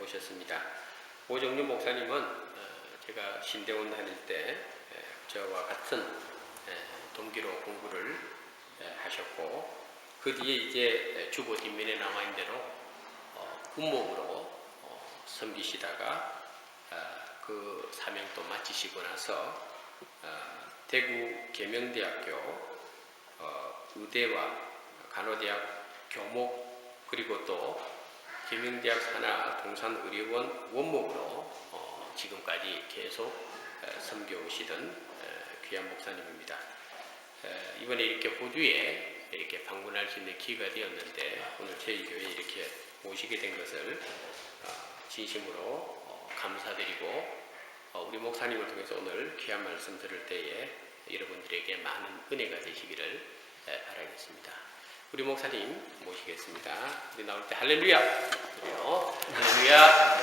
모셨습니다. 오정윤 목사님은 제가 신대원 다닐 때 저와 같은 동기로 공부를 하셨고, 그 뒤에 이제 주보 뒷면에 나와 있는 대로 군목으로 섬기시다가 그 사명도 마치시고 나서 대구 계명대학교 의대와 간호대학 교목, 그리고 또 계명대학 산하 동산의료원 원목으로 지금까지 계속 섬겨오시던 귀한 목사님입니다. 이번에 이렇게 호주에 이렇게 방문할 수 있는 기회가 되었는데, 오늘 저희 교회에 이렇게 모시게 된 것을 진심으로 감사드리고, 우리 목사님을 통해서 오늘 귀한 말씀 들을 때에 여러분들에게 많은 은혜가 되시기를 바라겠습니다. 우리 목사님 모시겠습니다. 우리 나올 때 할렐루야! 그래요. 할렐루야!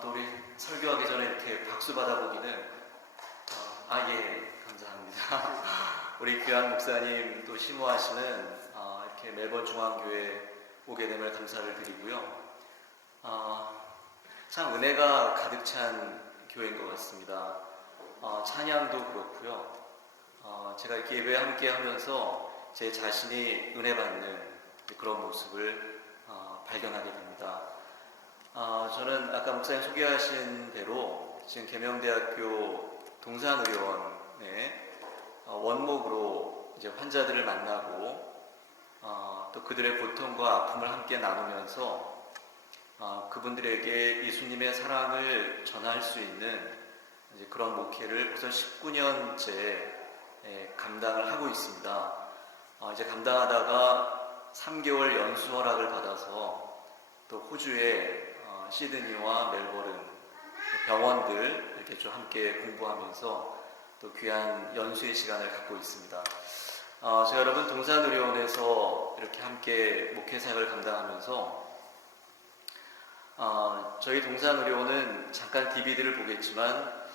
또 우리 설교하기 전에 이렇게 박수 받아보기는 예, 감사합니다. 우리 귀한 목사님 또 심호하시는 이렇게 멜번 중앙교회 오게 됨을 감사를 드리고요. 참 은혜가 가득 찬 교회인 것 같습니다. 찬양도 그렇고요. 제가 이렇게 예배 함께 하면서 제 자신이 은혜 받는 그런 모습을 발견하게 됩니다. 저는 아까 목사님 소개하신 대로 지금 계명대학교 동산의료원에 원목으로 이제 환자들을 만나고 또 그들의 고통과 아픔을 함께 나누면서 그분들에게 예수님의 사랑을 전할 수 있는 이제 그런 목회를 벌써 19년째 감당을 하고 있습니다. 이제 감당하다가 3개월 연수 허락을 받아서 또 호주의 시드니와 멜버른 병원들 이렇게 좀 함께 공부하면서 또 귀한 연수의 시간을 갖고 있습니다. 제가 여러분 동산의료원에서 이렇게 함께 목회 사역을 감당하면서 저희 동산의료원은 잠깐 DVD를 보겠지만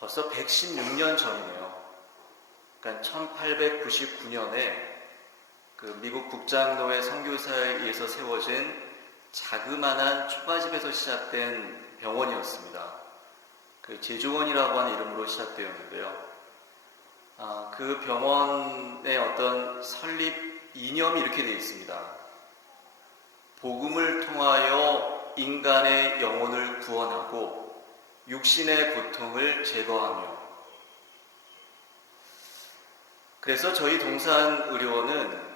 벌써 116년 전이네요. 그러니까 1899년에 그 미국 국장로회 선교사에 의해서 세워진 자그마한 초가집에서 시작된 병원이었습니다. 그 제주원이라고 하는 이름으로 시작되었는데요. 그 병원의 어떤 설립 이념이 이렇게 되어 있습니다. 복음을 통하여 인간의 영혼을 구원하고 육신의 고통을 제거하며, 그래서 저희 동산의료원은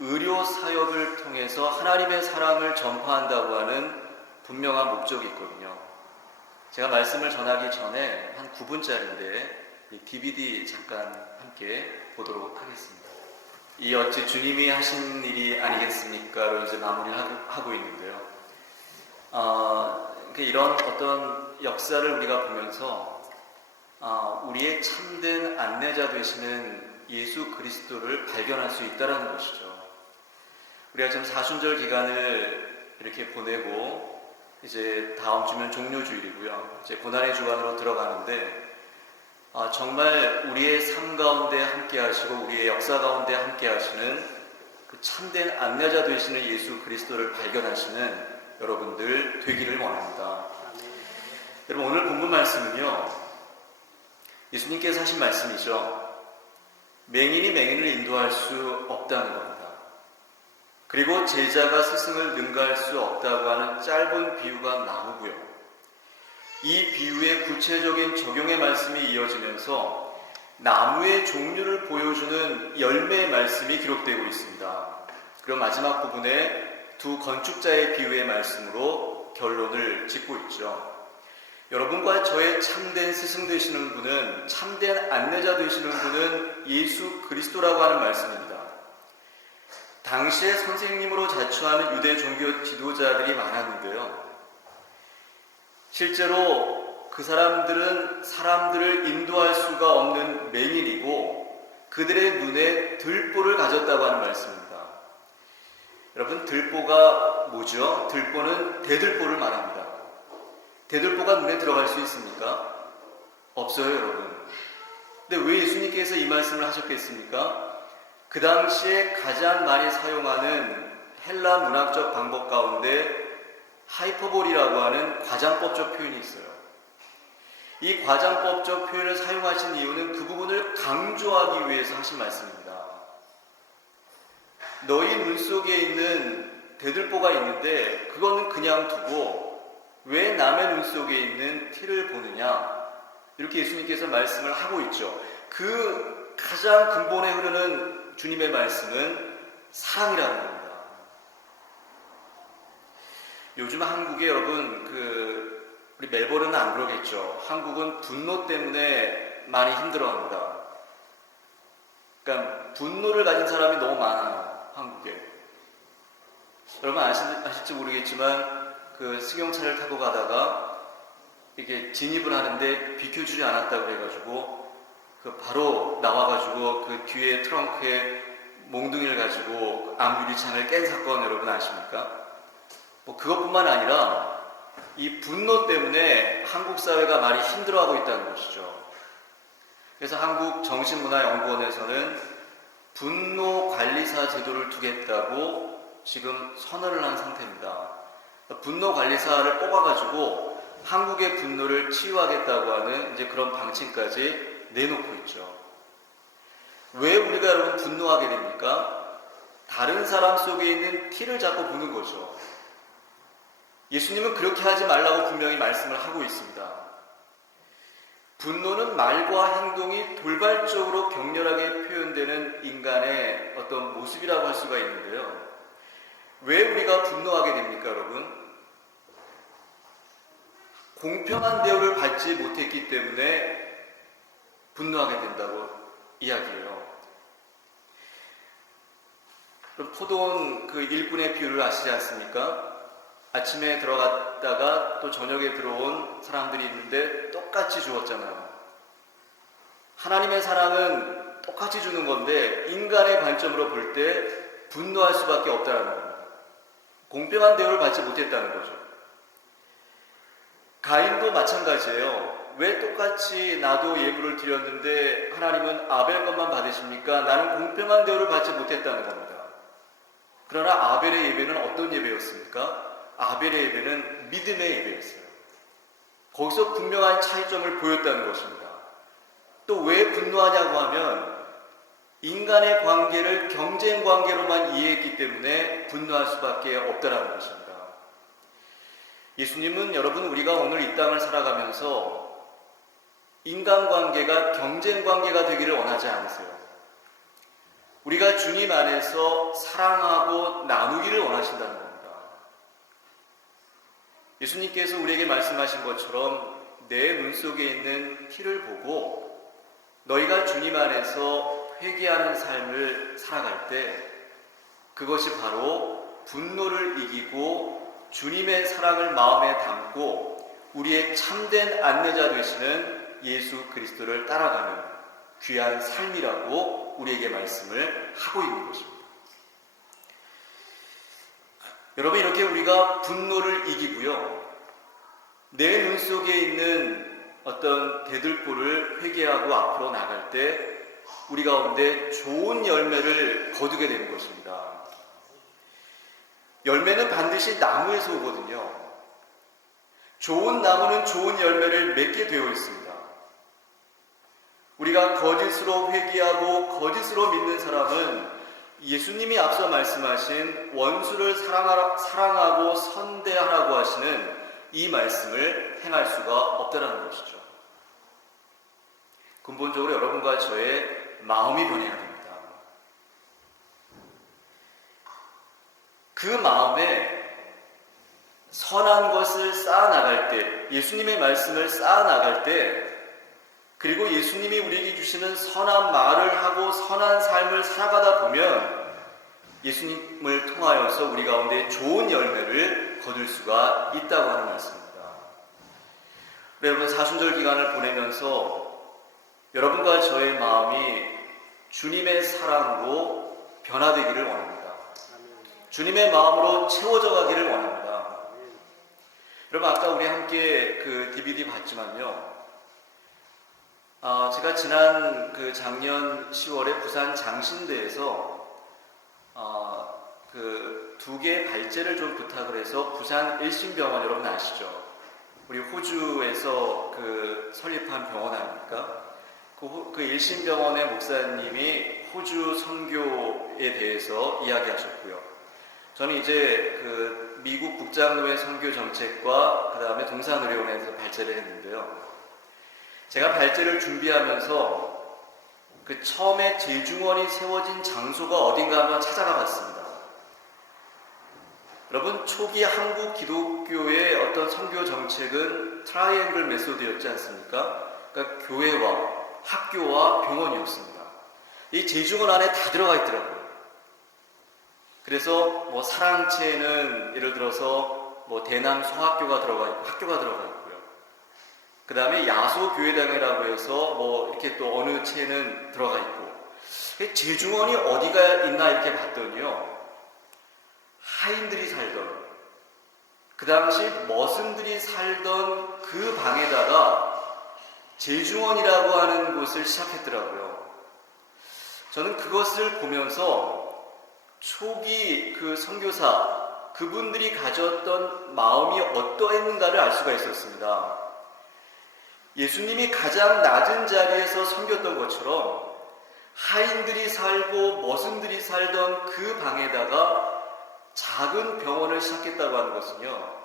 의료 사역을 통해서 하나님의 사랑을 전파한다고 하는 분명한 목적이 있거든요. 제가 말씀을 전하기 전에 한 9분짜리인데 이 DVD 잠깐 함께 보도록 하겠습니다. 이 어찌 주님이 하신 일이 아니겠습니까로 이제 마무리를 하고 있는데요. 이런 어떤 역사를 우리가 보면서 우리의 참된 안내자 되시는 예수 그리스도를 발견할 수 있다는 것이죠. 우리가 지금 사순절 기간을 이렇게 보내고 이제 다음 주면 종료주일이고요. 이제 고난의 주간으로 들어가는데 정말 우리의 삶 가운데 함께 하시고 우리의 역사 가운데 함께 하시는 그 참된 안내자 되시는 예수 그리스도를 발견하시는 여러분들 되기를 원합니다. 여러분, 오늘 본문 말씀은요, 예수님께서 하신 말씀이죠. 맹인이 맹인을 인도할 수 없다는 겁니다. 그리고 제자가 스승을 능가할 수 없다고 하는 짧은 비유가 나오고요. 이 비유의 구체적인 적용의 말씀이 이어지면서 나무의 종류를 보여주는 열매의 말씀이 기록되고 있습니다. 그리고 마지막 부분에 두 건축자의 비유의 말씀으로 결론을 짓고 있죠. 여러분과 저의 참된 스승 되시는 분은, 참된 안내자 되시는 분은 예수 그리스도라고 하는 말씀입니다. 당시에 선생님으로 자처하는 유대 종교 지도자들이 많았는데요. 실제로 그 사람들은 사람들을 인도할 수가 없는 맹인이고 그들의 눈에 들보를 가졌다고 하는 말씀입니다. 여러분, 들보가 뭐죠? 들보는 대들보를 말합니다. 대들보가 눈에 들어갈 수 있습니까? 없어요, 여러분. 근데 왜 예수님께서 이 말씀을 하셨겠습니까? 그 당시에 가장 많이 사용하는 헬라 문학적 방법 가운데 하이퍼볼이라고 하는 과장법적 표현이 있어요. 이 과장법적 표현을 사용하신 이유는 그 부분을 강조하기 위해서 하신 말씀입니다. 너희 눈 속에 있는 대들보가 있는데 그거는 그냥 두고 왜 남의 눈 속에 있는 티를 보느냐, 이렇게 예수님께서 말씀을 하고 있죠. 그 가장 근본에 흐르는 주님의 말씀은 사랑이라는 겁니다. 요즘 한국에 여러분 우리 멜버른은 안 그러겠죠. 한국은 분노 때문에 많이 힘들어합니다. 그러니까 분노를 가진 사람이 너무 많아요, 한국에. 여러분 아실지 모르겠지만 그 승용차를 타고 가다가 이게 진입을 하는데 비켜주지 않았다고 그래가지고 바로 나와가지고 그 뒤에 트렁크에 몽둥이를 가지고 앞 유리창을 깬 사건 여러분 아십니까? 그것뿐만 아니라 이 분노 때문에 한국 사회가 많이 힘들어하고 있다는 것이죠. 그래서 한국정신문화연구원에서는 분노관리사 제도를 두겠다고 지금 선언을 한 상태입니다. 분노관리사를 뽑아가지고 한국의 분노를 치유하겠다고 하는 이제 그런 방침까지 내놓고 있죠. 왜 우리가 여러분 분노하게 됩니까? 다른 사람 속에 있는 티를 자꾸 보는 거죠. 예수님은 그렇게 하지 말라고 분명히 말씀을 하고 있습니다. 분노는 말과 행동이 돌발적으로 격렬하게 표현되는 인간의 어떤 모습이라고 할 수가 있는데요. 왜 우리가 분노하게 됩니까, 여러분? 공평한 대우를 받지 못했기 때문에 분노하게 된다고 이야기해요. 그럼 포도원 그 일꾼의 비유를 아시지 않습니까? 아침에 들어갔다가 또 저녁에 들어온 사람들이 있는데 똑같이 주었잖아요. 하나님의 사랑은 똑같이 주는 건데 인간의 관점으로 볼 때 분노할 수밖에 없다는 겁니다. 공평한 대우를 받지 못했다는 거죠. 가인도 마찬가지예요. 왜 똑같이 나도 예물을 드렸는데 하나님은 아벨 것만 받으십니까? 나는 공평한 대우를 받지 못했다는 겁니다. 그러나 아벨의 예배는 어떤 예배였습니까? 아벨의 예배는 믿음의 예배였어요. 거기서 분명한 차이점을 보였다는 것입니다. 또 왜 분노하냐고 하면 인간의 관계를 경쟁 관계로만 이해했기 때문에 분노할 수밖에 없다는 것입니다. 예수님은 여러분 우리가 오늘 이 땅을 살아가면서 인간관계가 경쟁관계가 되기를 원하지 않으세요. 우리가 주님 안에서 사랑하고 나누기를 원하신다는 겁니다. 예수님께서 우리에게 말씀하신 것처럼 내 눈 속에 있는 티를 보고 너희가 주님 안에서 회개하는 삶을 살아갈 때 그것이 바로 분노를 이기고 주님의 사랑을 마음에 담고 우리의 참된 안내자 되시는 예수 그리스도를 따라가는 귀한 삶이라고 우리에게 말씀을 하고 있는 것입니다. 여러분, 이렇게 우리가 분노를 이기고요, 내 눈 속에 있는 어떤 대들보를 회개하고 앞으로 나갈 때 우리 가운데 좋은 열매를 거두게 되는 것입니다. 열매는 반드시 나무에서 오거든요. 좋은 나무는 좋은 열매를 맺게 되어 있습니다. 우리가 거짓으로 회개하고 거짓으로 믿는 사람은 예수님이 앞서 말씀하신 원수를 사랑하고 선대하라고 하시는 이 말씀을 행할 수가 없다는 것이죠. 근본적으로 여러분과 저의 마음이 변해야 됩니다. 그 마음에 선한 것을 쌓아나갈 때, 예수님의 말씀을 쌓아나갈 때, 그리고 예수님이 우리에게 주시는 선한 말을 하고 선한 삶을 살아가다 보면 예수님을 통하여서 우리 가운데 좋은 열매를 거둘 수가 있다고 하는 말씀입니다. 여러분, 사순절 기간을 보내면서 여러분과 저의 마음이 주님의 사랑으로 변화되기를 원합니다. 주님의 마음으로 채워져 가기를 원합니다. 여러분, 아까 우리 함께 그 DVD 봤지만요, 제가 지난 작년 10월에 부산 장신대에서 두 개의 발제를 좀 부탁을 해서 부산 일신병원, 여러분 아시죠? 우리 호주에서 설립한 병원 아닙니까? 그 일신병원의 목사님이 호주 선교에 대해서 이야기하셨고요. 저는 이제 미국 국장로의 선교 정책과 그 다음에 동산의료원에서 발제를 했는데요. 제가 발제를 준비하면서 처음에 제중원이 세워진 장소가 어딘가 한번 찾아가 봤습니다. 여러분, 초기 한국 기독교의 어떤 선교 정책은 트라이앵글 메소드였지 않습니까? 그러니까 교회와 학교와 병원이었습니다. 이 제중원 안에 다 들어가 있더라고요. 그래서 사랑채에는 예를 들어서 대남 소학교가 들어가 있고 학교가 들어가 있고요. 그 다음에 야소교회당이라고 해서 이렇게 또 어느 채는 들어가 있고. 제중원이 어디가 있나 이렇게 봤더니요, 하인들이 살던, 그 당시 머슴들이 살던 그 방에다가 제중원이라고 하는 곳을 시작했더라고요. 저는 그것을 보면서 초기 선교사, 그분들이 가졌던 마음이 어떠했는가를 알 수가 있었습니다. 예수님이 가장 낮은 자리에서 섬겼던 것처럼 하인들이 살고 머슴들이 살던 그 방에다가 작은 병원을 시작했다고 하는 것은요,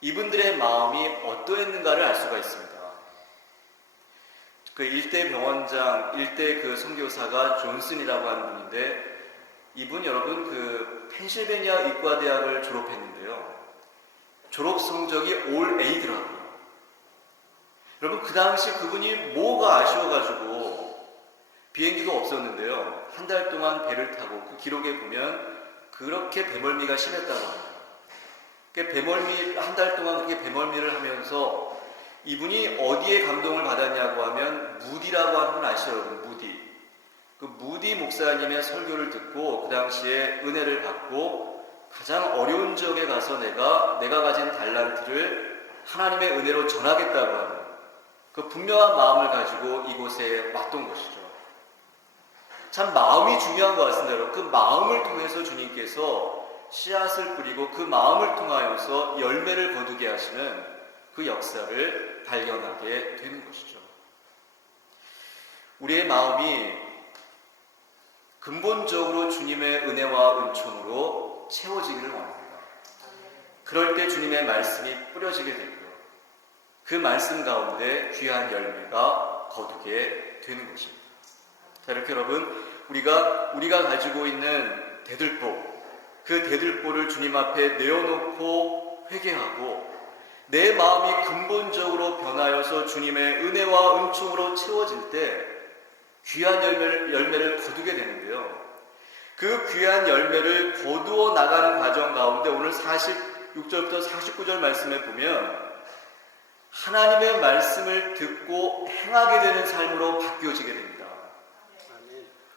이분들의 마음이 어떠했는가를 알 수가 있습니다. 일대 병원장, 일대 선교사가 존슨이라고 하는 분인데, 이분 여러분 펜실베니아 의과대학을 졸업했는데요. 졸업 성적이 올 A더라고요. 여러분, 그 당시 그분이 뭐가 아쉬워가지고 비행기가 없었는데요. 한 달 동안 배를 타고 그 기록에 보면 그렇게 배멀미가 심했다고 합니다. 한 달 동안 그렇게 배멀미를 하면서 이분이 어디에 감동을 받았냐고 하면 무디라고 하는 분 아시죠, 여러분? 무디. 무디 목사님의 설교를 듣고 그 당시에 은혜를 받고 가장 어려운 지역에 가서 내가 가진 달란트를 하나님의 은혜로 전하겠다고 하는 분명한 마음을 가지고 이곳에 왔던 것이죠. 참 마음이 중요한 것 같습니다, 여러분. 그 마음을 통해서 주님께서 씨앗을 뿌리고 그 마음을 통하여서 열매를 거두게 하시는 그 역사를 발견하게 되는 것이죠. 우리의 마음이 근본적으로 주님의 은혜와 은총으로 채워지기를 원합니다. 그럴 때 주님의 말씀이 뿌려지게 되고요. 그 말씀 가운데 귀한 열매가 거두게 되는 것입니다. 자, 이렇게 여러분, 우리가 가지고 있는 대들보, 그 대들보를 주님 앞에 내어놓고 회개하고 내 마음이 근본적으로 변하여서 주님의 은혜와 은총으로 채워질 때 귀한 열매를 거두게 되는데요. 그 귀한 열매를 거두어 나가는 과정 가운데 오늘 46절부터 49절 말씀에 보면 하나님의 말씀을 듣고 행하게 되는 삶으로 바뀌어지게 됩니다.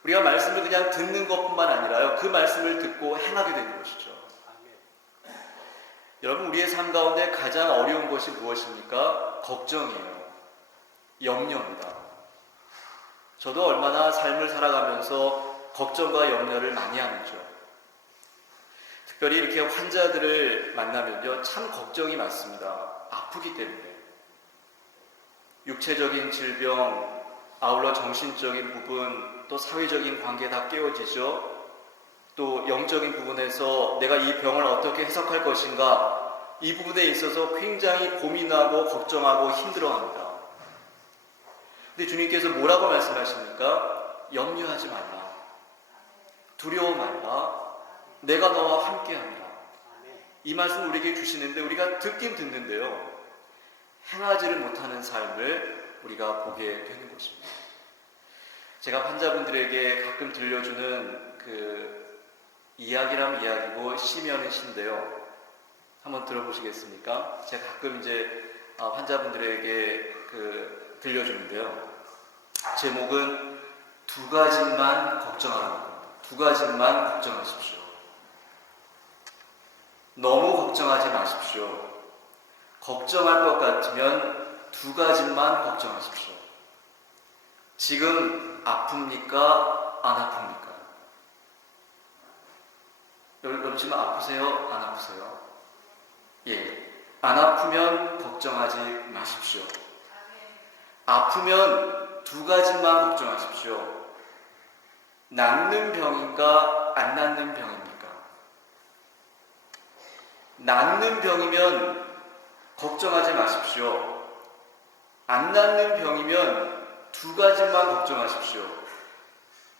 우리가 말씀을 그냥 듣는 것뿐만 아니라요, 그 말씀을 듣고 행하게 되는 것이죠. 여러분, 우리의 삶 가운데 가장 어려운 것이 무엇입니까? 걱정이에요. 염려입니다. 저도 얼마나 삶을 살아가면서 걱정과 염려를 많이 하는죠. 특별히 이렇게 환자들을 만나면요, 참 걱정이 많습니다. 아프기 때문에. 육체적인 질병, 아울러 정신적인 부분, 또 사회적인 관계 다 깨어지죠. 또 영적인 부분에서 내가 이 병을 어떻게 해석할 것인가, 이 부분에 있어서 굉장히 고민하고 걱정하고 힘들어합니다. 근데 주님께서 뭐라고 말씀하십니까? 염려하지 말라. 두려워 말라. 내가 너와 함께합니다. 이 말씀 우리에게 주시는데 우리가 듣긴 듣는데요, 행하지를 못하는 삶을 우리가 보게 되는 것입니다. 제가 환자분들에게 가끔 들려주는 이야기라면 이야기고 시면은 시인데요. 한번 들어보시겠습니까? 제가 가끔 이제 환자분들에게 들려주는데요. 제목은 두 가지만 걱정하라는 겁니다. 두 가지만 걱정하십시오. 너무 걱정하지 마십시오. 걱정할 것 같으면 두 가지만 걱정하십시오. 지금 아픕니까? 안 아픕니까? 여러분, 여러분 지금 아프세요? 안 아프세요? 예. 안 아프면 걱정하지 마십시오. 아프면 두 가지만 걱정하십시오. 낫는 병인가 안 낫는 병입니까? 낫는 병이면 걱정하지 마십시오. 안 낫는 병이면 두 가지만 걱정하십시오.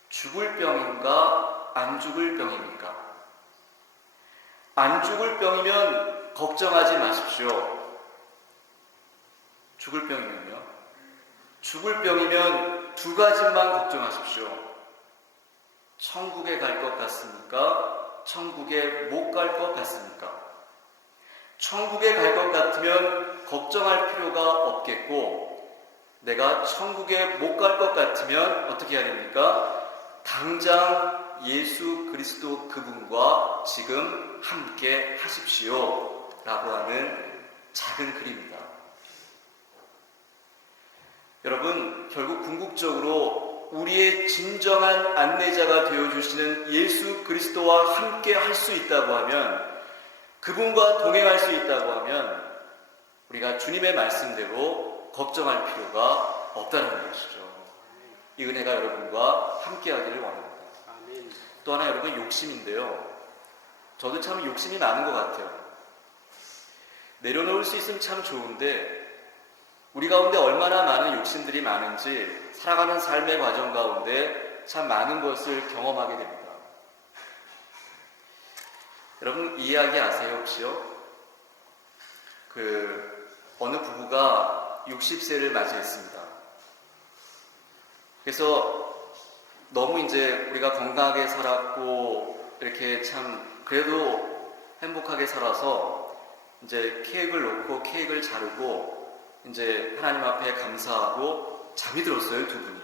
죽을 병인가 안 죽을 병입니까? 안 죽을 병이면 걱정하지 마십시오. 죽을 병이면요? 죽을 병이면 두 가지만 걱정하십시오. 천국에 갈 것 같습니까? 천국에 못 갈 것 같습니까? 천국에 갈 것 같으면 걱정할 필요가 없겠고, 내가 천국에 못 갈 것 같으면 어떻게 해야 됩니까? 당장 예수 그리스도 그분과 지금 함께 하십시오 라고 하는 작은 글입니다. 여러분, 결국 궁극적으로 우리의 진정한 안내자가 되어주시는 예수 그리스도와 함께 할 수 있다고 하면, 그분과 동행할 수 있다고 하면 우리가 주님의 말씀대로 걱정할 필요가 없다는 것이죠. 이 은혜가 여러분과 함께 하기를 원합니다. 또 하나 여러분, 욕심인데요. 저도 참 욕심이 많은 것 같아요. 내려놓을 수 있으면 참 좋은데 우리 가운데 얼마나 많은 욕심들이 많은지 살아가는 삶의 과정 가운데 참 많은 것을 경험하게 됩니다. 여러분, 이 이야기 아세요 혹시요? 어느 부부가 60세를 맞이했습니다. 그래서 너무 이제 우리가 건강하게 살았고 이렇게 참 그래도 행복하게 살아서 이제 케이크를 놓고 케이크를 자르고 이제 하나님 앞에 감사하고 잠이 들었어요, 두 분이.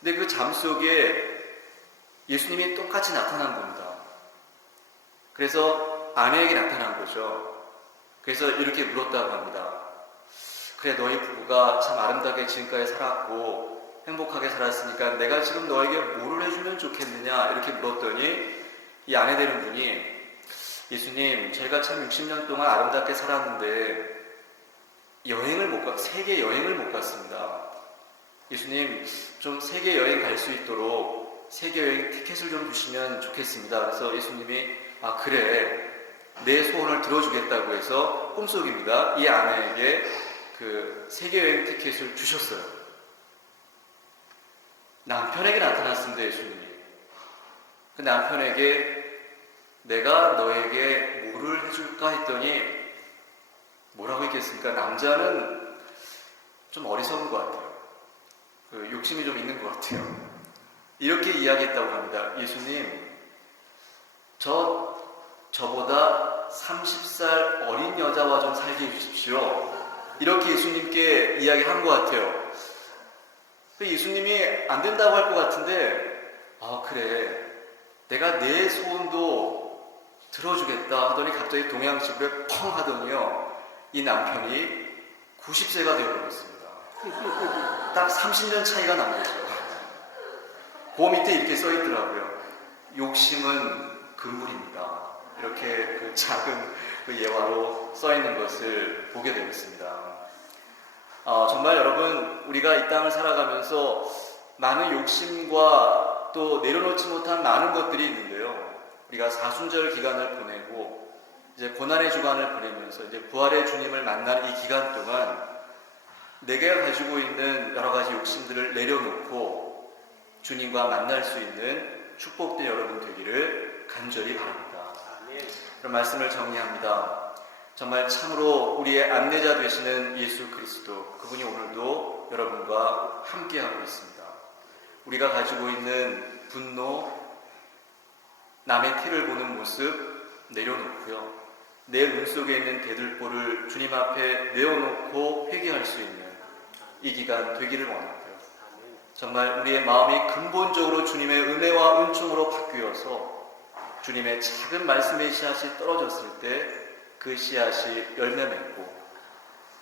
근데 그 잠 속에 예수님이 똑같이 나타난 겁니다. 그래서 아내에게 나타난 거죠. 그래서 이렇게 물었다고 합니다. 그래, 너희 부부가 참 아름답게 지금까지 살았고 행복하게 살았으니까 내가 지금 너에게 뭐를 해주면 좋겠느냐 이렇게 물었더니 이 아내 되는 분이, 예수님, 저희가 참 60년 동안 아름답게 살았는데 세계 여행을 못 갔습니다. 예수님, 좀 세계 여행 갈 수 있도록 세계 여행 티켓을 좀 주시면 좋겠습니다. 그래서 예수님이 그래, 내 소원을 들어주겠다고 해서 꿈속입니다. 이 아내에게 그 세계여행 티켓을 주셨어요. 남편에게 나타났습니다, 예수님이. 그 남편에게 내가 너에게 뭐를 해줄까 했더니 뭐라고 했겠습니까? 남자는 좀 어리석은 것 같아요. 욕심이 좀 있는 것 같아요. 이렇게 이야기했다고 합니다. 예수님, 저보다 30살 어린 여자와 좀 살게 해주십시오. 이렇게 예수님께 이야기한 것 같아요. 예수님이 안 된다고 할 것 같은데, 그래, 내가 내 소원도 들어주겠다 하더니 갑자기 동양식으로 펑 하더니요, 이 남편이 90세가 되어버렸습니다. 딱 30년 차이가 난 거죠. 그 밑에 이렇게 써있더라고요. 욕심은 금물입니다. 이렇게 그 작은 그 예화로 써있는 것을 보게 되었습니다. 정말 여러분, 우리가 이 땅을 살아가면서 많은 욕심과 또 내려놓지 못한 많은 것들이 있는데요. 우리가 사순절 기간을 보내고 이제 고난의 주간을 보내면서 이제 부활의 주님을 만나는 이 기간 동안 내가 가지고 있는 여러 가지 욕심들을 내려놓고 주님과 만날 수 있는 축복된 여러분 되기를 간절히 바랍니다. 그런 말씀을 정리합니다. 정말 참으로 우리의 안내자 되시는 예수 그리스도, 그분이 오늘도 여러분과 함께하고 있습니다. 우리가 가지고 있는 분노, 남의 티를 보는 모습 내려놓고요. 내 눈 속에 있는 대들보를 주님 앞에 내어놓고 회개할 수 있는 이 기간 되기를 원하고요. 정말 우리의 마음이 근본적으로 주님의 은혜와 은총으로 바뀌어서 주님의 작은 말씀의 씨앗이 떨어졌을 때 그 씨앗이 열매 맺고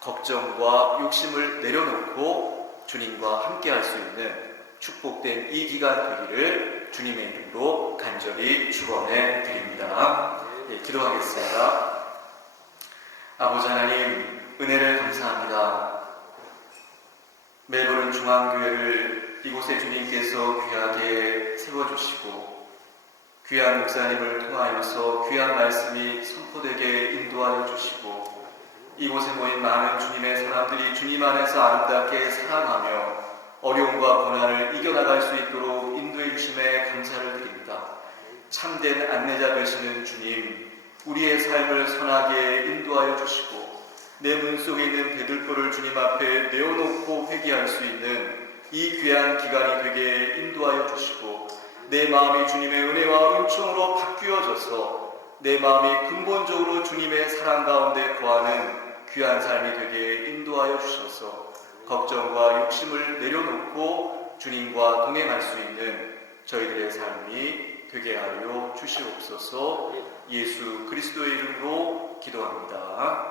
걱정과 욕심을 내려놓고 주님과 함께 할 수 있는 축복된 이 기간 되기를 주님의 이름으로 간절히 축원해 드립니다. 예, 기도하겠습니다. 아버지 하나님, 은혜를 감사합니다. 멜버른 중앙교회를 이곳에 주님께서 귀하게 세워주시고 귀한 목사님을 통하여서 귀한 말씀이 선포되게 인도하여 주시고 이곳에 모인 많은 주님의 사람들이 주님 안에서 아름답게 사랑하며 어려움과 고난을 이겨나갈 수 있도록 인도해 주심에 감사를 드립니다. 참된 안내자 되시는 주님, 우리의 삶을 선하게 인도하여 주시고 내 문 속에 있는 대들보를 주님 앞에 내어놓고 회개할 수 있는 이 귀한 기간이 되게 인도하여 주시고 내 마음이 주님의 은혜와 은총으로 바뀌어져서 내 마음이 근본적으로 주님의 사랑 가운데 거하는 귀한 삶이 되게 인도하여 주셔서 걱정과 욕심을 내려놓고 주님과 동행할 수 있는 저희들의 삶이 되게 하여 주시옵소서. 예수 그리스도의 이름으로 기도합니다.